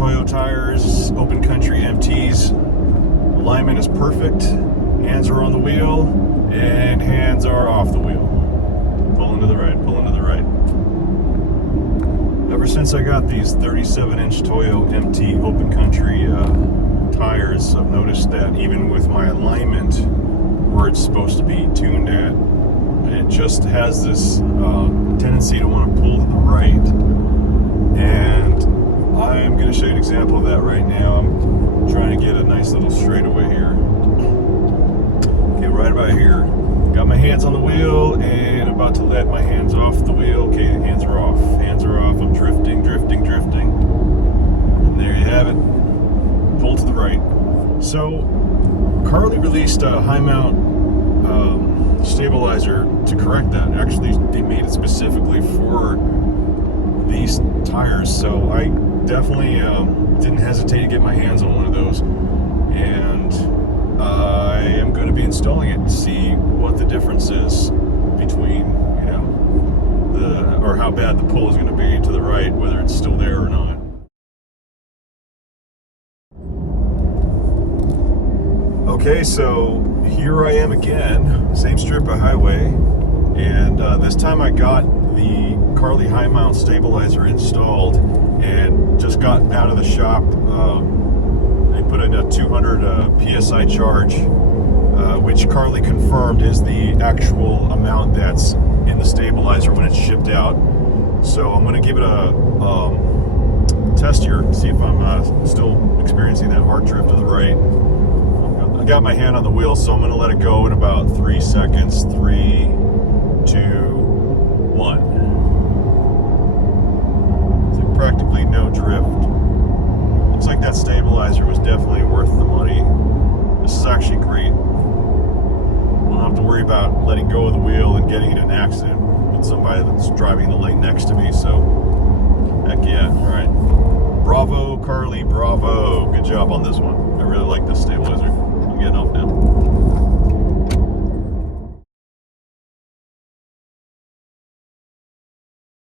Toyo tires, open country MTs. Alignment is perfect. Hands are on the wheel and hands are off the wheel. Pulling to the right, pulling to the right. Ever since I got these 37-inch Toyo MT open country tires, I've noticed that even with my alignment where it's supposed to be tuned at, it just has this tendency to want to pull to the right. And I'm going to show you an example of that right now. I'm trying to get a nice little straightaway here. Okay, right about here. Got my hands on the wheel and about to let my hands off the wheel. Okay, hands are off. Hands are off. I'm drifting, drifting, drifting. And there you have it. Pull to the right. So, Carli released a high mount stabilizer to correct that. Actually, they made it specifically for these tires, so I definitely didn't hesitate to get my hands on one of those, and I am going to be installing it to see what the difference is between, you know, or how bad the pull is going to be to the right, whether it's still there or not. Okay, so here I am again, same strip of highway, and this time I got the Carli high mount stabilizer installed and just got out of the shop. They put in a 200 PSI charge, which Carli confirmed is the actual amount that's in the stabilizer when it's shipped out. So I'm going to give it a test here, see if I'm still experiencing that hard drift to the right. I got my hand on the wheel, so I'm going to let it go in about 3 seconds. 3, 2, 1. So practically no drift. Looks like that stabilizer was definitely worth the money. This is actually great. I don't have to worry about letting go of the wheel and getting in an accident with somebody that's driving in the lane next to me, so heck yeah, alright. Bravo, Carli, bravo. Good job on this one. I really like this stabilizer. I'm getting off now.